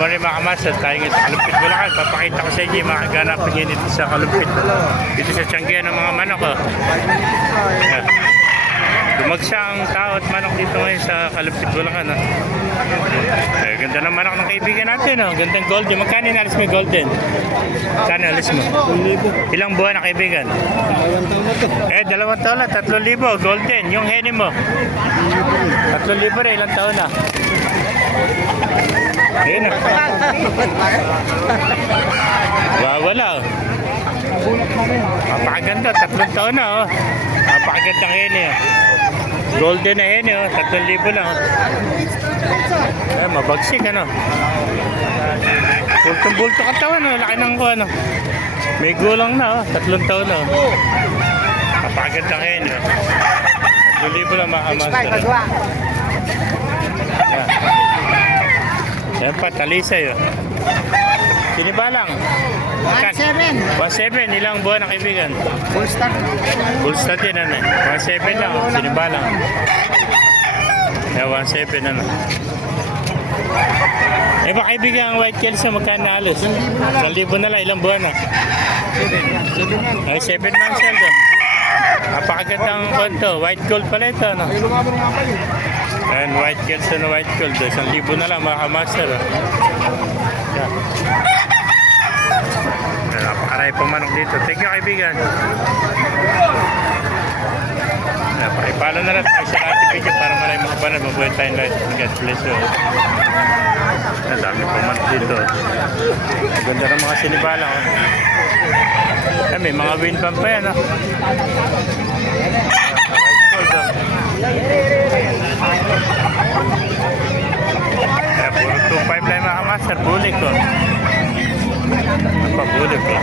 morning mga kamaster, tayo ngayon sa Kalumpit Bulacan. Papakita ko sa inyo mga ganapin ngayon dito sa Kalumpit. Dito sa Tianggian ng mga manok. Oh. Yan. Dumagsa ang tao at manok dito ngayon sa Kalumpit Bulacan. Oh. Ganda ng manok ng kaibigan natin. Oh. Gandang golden. Magkano inalis mo yung golden? Magkano inalis mo? Ilang buwan na kaibigan? Eh, dalawang taon na, tatlong libo, golden. Yung henny mo? Tatlong libo rin, ilang taon na? Ayun na. Wawala oh. Napakaganda, tatlong taon na oh. Napakagandang henny oh. Golden na henny oh, tatlong libo lang oh. Eh, mabagsik ano. Bultong bulto katawan oh, laki ng kuha no. May gulang na oh, tatlong taon na oh. Napakagandang henny oh. Tatlong libo lang mga master. oh. Yan pa, talisay oh. Sinibalang. One seven. 1.7, ilang buwan na kaibigan? Full start. Full stat din ano eh. 1.7 lang, sinibalang. Yeah, 1.7 ano. Eh ba kaibigan ang white kills na magkano na alos? 1,000 na lang, ilang buwan na? Seven yan. Ay, 7 months old. Napakagandang kwento. White gold pala ito, no? Ayan, white kills na white gold. oh. Isang libo na lang, mga kamaster. Oh. Ayan, Napakarami pa manok dito. Thank you, kaibigan. Pakipalo na lang tayo sa ating video para marami mga panad. Mabuhay tayong lahat. God bless you. Ang dami pa manok dito. Ganda ng mga sinibalang. Oh. Ayan, may mga wind pump pa yan. Oh. Oh. Kaya puro 2.5 lang mga master, bulik ko. Ang pabulik ko.